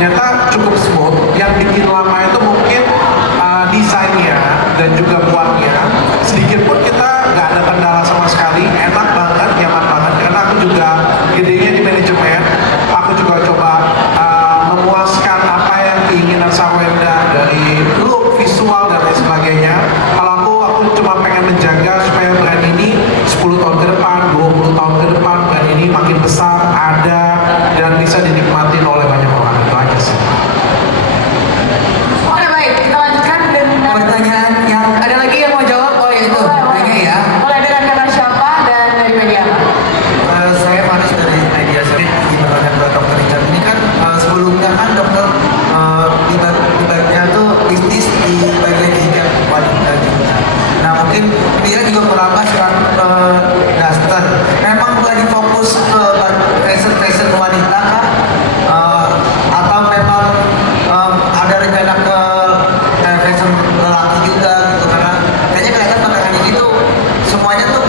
ternyata cukup smooth. Yang bikin lama itu mungkin desainnya dan juga buatnya. Sedikit pun kita nggak ada kendala sama sekali, enak banget, nyaman banget. Karena aku juga gedenya di manajemen, aku juga coba memuaskan apa yang keinginan Sawenda dari look, visual dan lain sebagainya. Kalau aku cuma pengen menjaga supaya brand ini 10 tahun ke depan, 20 tahun ke depan brand ini makin besar, ada dan bisa dinikmati oleh banyak orang. Itu aja sih. Oke, baik, kita lanjutkan dengan Pertanyaan yang ada lagi yang mau jawab, boleh itu tanya ya. Mulai dengan kata siapa dan dari media apa? Saya Faris dari media sosial. Pertanyaan buat dokter Richard ini kan sebelumnya kan dokter di bagian tuh bisnis di bagian hijab wanita juga. Nah mungkin dia juga merambah sekarang ke daster. Memang lagi fokus ke fashion wanita kah? Atau memang ada rencana ke fashion lelaki juga gitu, karena kayaknya kelihatan belakangan ini tuh semuanya tuh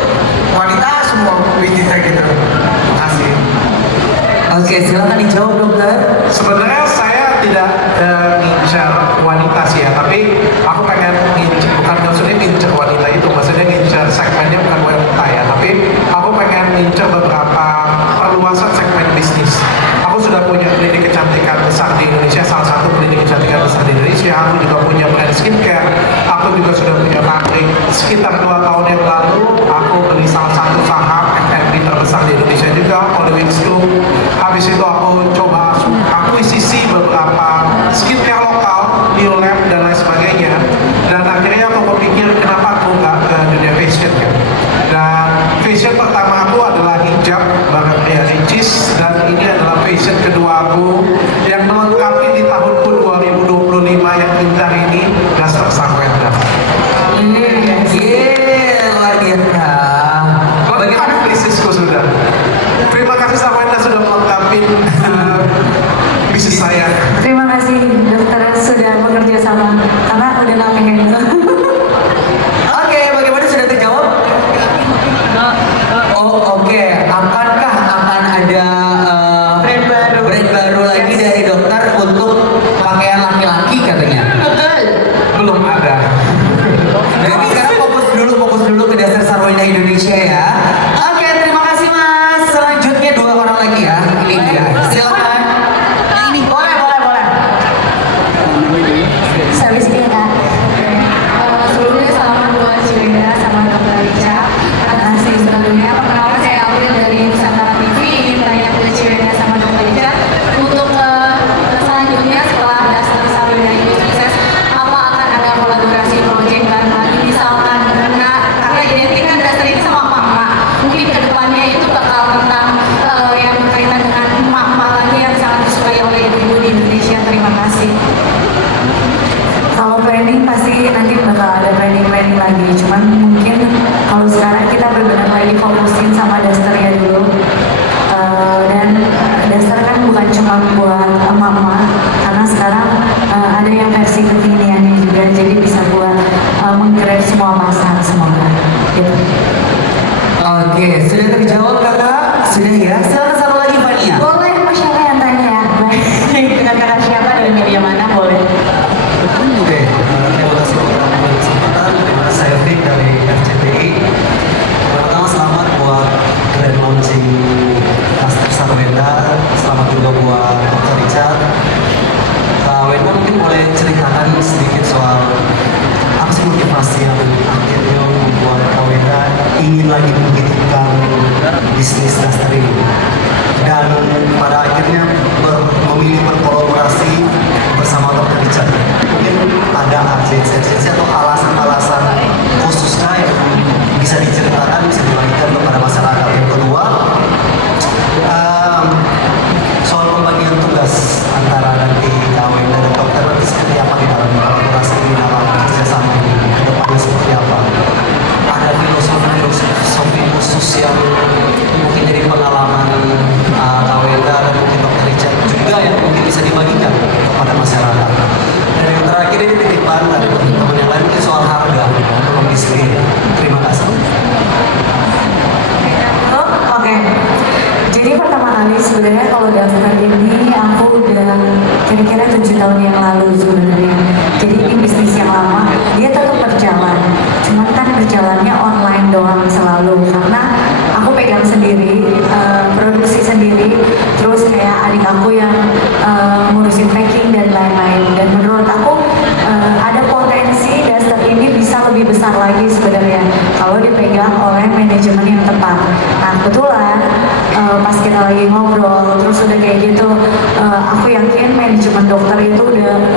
wanita semua bisnisnya gitu. Terima kasih. Oke, silakan dijawab dokter. Sebenarnya saya tidak ngincar wanita sih ya, tapi aku pengen ngincar, bukan maksudnya ngincar wanita itu, maksudnya ngincar segmennya bukan wanita ya, tapi aku pengen ngincar beberapa perluasan segmen bisnis. Aku sudah punya klinik kecantikan besar di Indonesia, salah satu klinik kecantikan besar di Indonesia. Aku juga punya brand skincare. Aku juga sudah punya pabrik. Sekitar 2 tahun yang lalu, aku beli salah satu saham F&B terbesar di Indonesia juga, Holy Wings Group. Habis itu aku coba akuisisi beberapa skincare lokal, New Lab dan lain sebagainya. Dan akhirnya aku berpikir kenapa aku nggak ke dunia fashion kan. Dan fashion pertama aku adalah hijab barang Ria Ricis, dan ini adalah fashion kedua aku yang melengkapi di tahunku 2025 yang indah ini, Daster Sawenda. Luar biasa. Bagaimana bisnisku sudah? Terima kasih Sawenda sudah melengkapi bisnis saya. Terima kasih dokter sudah bekerja sama karena udah nggak pengen. Oke, bagaimana sudah terjawab? Oh, oke. Akankah akan ada brand baru lagi dari dokter untuk pakaian laki-laki katanya? Belum ada. Jadi sekarang fokus dulu ke Daster Sawenda Indonesia ya. Oke, terima kasih Mas. Selanjutnya 2 orang lagi ya. Ini dia. Silakan. Yang ini. Boleh. Service ini kan. Sebelumnya selamat buat Sawenda sama dokter Rica. Atas sebelumnya perkenalkan saya Aurel dari Nusantara TV. Ingin tanya ke Sawenda sama dokter Rica untuk selanjutnya setelah Daster Sawenda ini sukses, apa akan ada kolaborasi proyek bareng lagi misalkan karena identik kan Daster ini sama mama. Mungkin kedepannya itu bakal tentang yang berkaitan dengan mama lagi yang sangat disukai oleh ibu-ibu di Indonesia. Terima kasih. Kalau branding pasti nanti bakal ada branding lagi. Cuman mungkin kalau sekarang kita benar-benar lagi fokusin sama Daster ya dulu. Dan Daster kan bukan cuma buat mama, karena sekarang ada yang versi kekiniannya juga, jadi bisa buat menggrab semua pasar semoga. Gitu. Oke, sudah terjawab kakak? Sudah ya? Silakan satu lagi Fania. Boleh Mas siapa yang tanya ya? Dengan kata siapa dari media mana boleh? Oke, terima kasih untuk kesempatan. Saya Vic dari RCTI. Pertama selamat buat grand launching Daster Sawenda. Selamat juga buat Dr. Richard. Kak Wenda mungkin boleh ceritakan sedikit soal apa sih motivasi yang akhirnya membuat Kak Wenda ingin lagi menghidupkan bisnis Daster ini, dan pada akhirnya memilih berkolaborasi bersama Dr. Richard. Mungkin ada urgensi atau alasan-alasan khususnya yang bisa diceritakan, bisa dibagikan kepada masyarakat. Yang kedua, soal pembagian tugas antara nanti Kak Wenda dan dokter nanti seperti apa di dalam kolaborasi ini, dalam kerjasama ini, ke depannya seperti apa? Ada filosofi khusus yang mungkin dari pengalaman Kak Wenda dan mungkin dokter Richard juga yang mungkin bisa dibagikan kepada masyarakat. Dan yang terakhir ini titipan dari teman-teman yang lain mungkin soal harga, belum diskri. Terima kasih. Oke. Jadi pertama kali sebenarnya kalau daftar ini aku udah kira-kira 7 tahun yang lalu sebenarnya. Jadi ini bisnis yang lama, dia tetap berjalan. Cuman kan berjalannya online doang selalu karena aku pegang sendiri, produksi sendiri, terus kayak adik aku yang ngurusin packing dan lain-lain. Dan menurut aku ada potensi Duster ini bisa lebih besar lagi sebenarnya kalau dipegang oleh manajemen yang tepat. Nah kebetulan pas kita lagi ngobrol terus udah kayak gitu, aku yakin manajemen dokter itu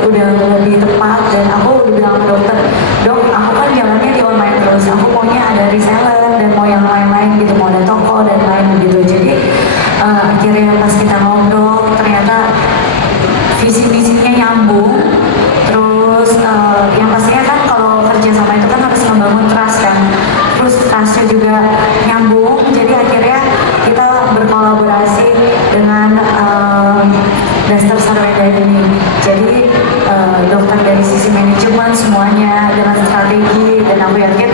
udah lebih tepat dan aku udah bilang ke dokter, dok aku kan jalannya di online terus, aku maunya ada reseller dan mau yang lain-lain gitu, mau ada toko dan lain gitu. Jadi akhirnya pas kita ngobrol ternyata visi misinya nyambung. Terus yang pastinya kan kalau kerja sama itu kan harus membangun trust kan, terus trustnya juga nyambung. Jadi akhirnya kita berkolaborasi dengan Duster Sarwenda ini. Jadi dokter dari sisi manajemen semuanya dengan strategi, dan aku yakin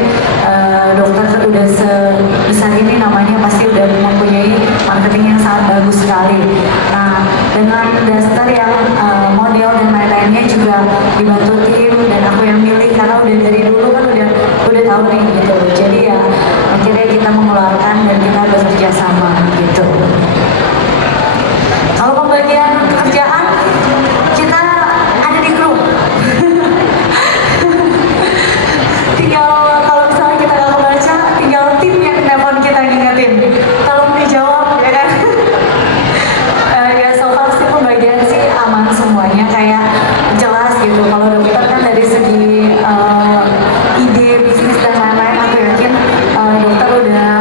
dokter udah sebesar ini namanya pasti udah mempunyai marketing yang sangat bagus sekali. Nah dengan Duster yang model dan lain-lainnya juga dibantu tim dan aku yang milih karena udah dari dulu kan udah tahu nih gitu. Jadi ya akhirnya kita mengeluarkan dan kita bekerja sama gitu. Kalau pembagian pekerjaan kita ada di grup. Tinggal kalau misalnya kita nggak kebaca, tinggal tim yang telepon kita ngingetin. Tolong dijawab ya kan. Ya so far sih pembagian sih aman semuanya, kayak jelas gitu. Kalau dokter kan dari segi ide bisnis dan lain-lain aku yakin dokter udah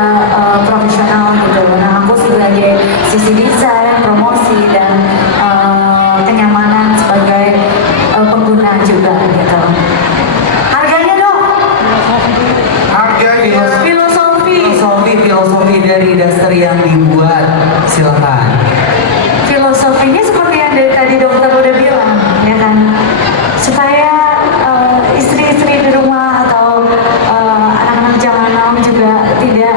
profesional gitu. Nah aku sebagai sisi desain, promosi dan kenyamanan sebagai pengguna juga gitu. Harganya dong, Harganya Filosofi dari Duster yang dibuat, silakan. filosofinya seperti yang dari tadi dokter udah bilang ya kan, supaya istri-istri di rumah atau anak-anak zaman now juga tidak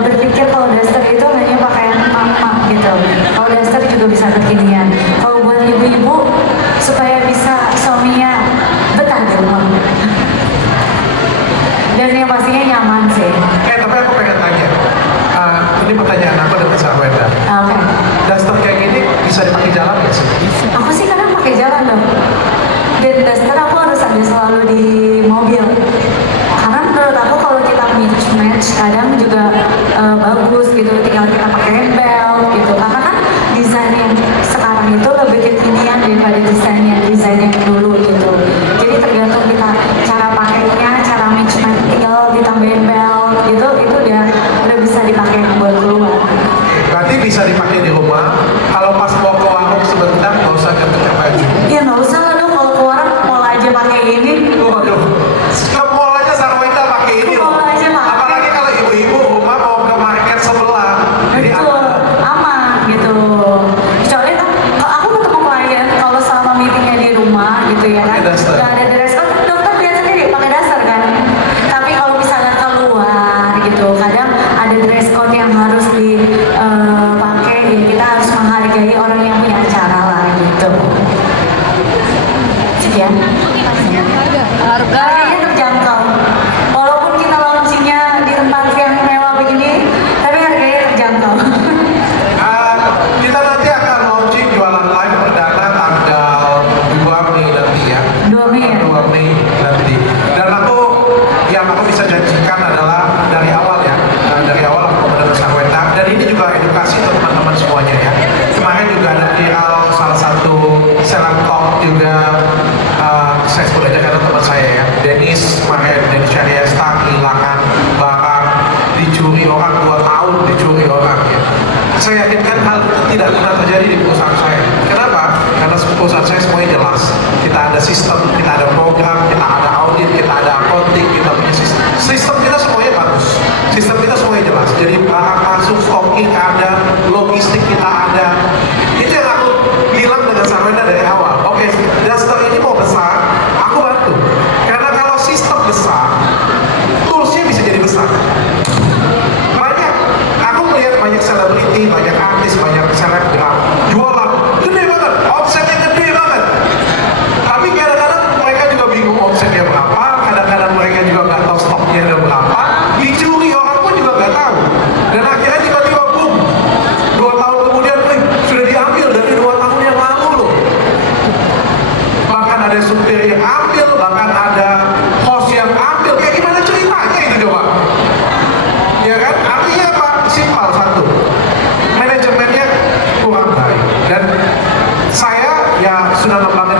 berpikir kalau Duster itu hanya pakaian mama gitu. Kalau Duster juga bisa kekinian. Kalau buat ibu-ibu supaya bisa suaminya betah di rumah. Dan yang pastinya nyaman sih. tapi aku pengen tanya, ini pertanyaan aku dengan Sarwenda. Oke. Duster kayak gini bisa dipakai jalan nggak sih? Aku sih kadang pakai jalan dong. Dan Duster aku harus ada selalu di mobil. Karena menurut aku kalau kita match kadang juga bagus gitu. Tinggal kita pakai belt gitu. Karena kan desain yang sekarang itu lebih kekinian daripada desain yang dulu gitu. Jadi tergantung kita cara pakainya, cara matchment, tinggal ditambahin belt gitu. Itu udah bisa dipakai buat keluar. Berarti bisa dipakai di rumah. Kalau pas mau ke warung sebentar nggak usah ketika baju. Ya nggak usah lah dong, kalau keluar mau aja pakai ini. Waduh, ke mall aja Sarwenda pakai ini Ke loh. mall aja pakai. Apalagi kalau ibu-ibu rumah mau ke market sebelah. Jadi Betul, aman gitu. Kecuali kan kalau aku ketemu klien kalau selama meetingnya di rumah sudah 16 menit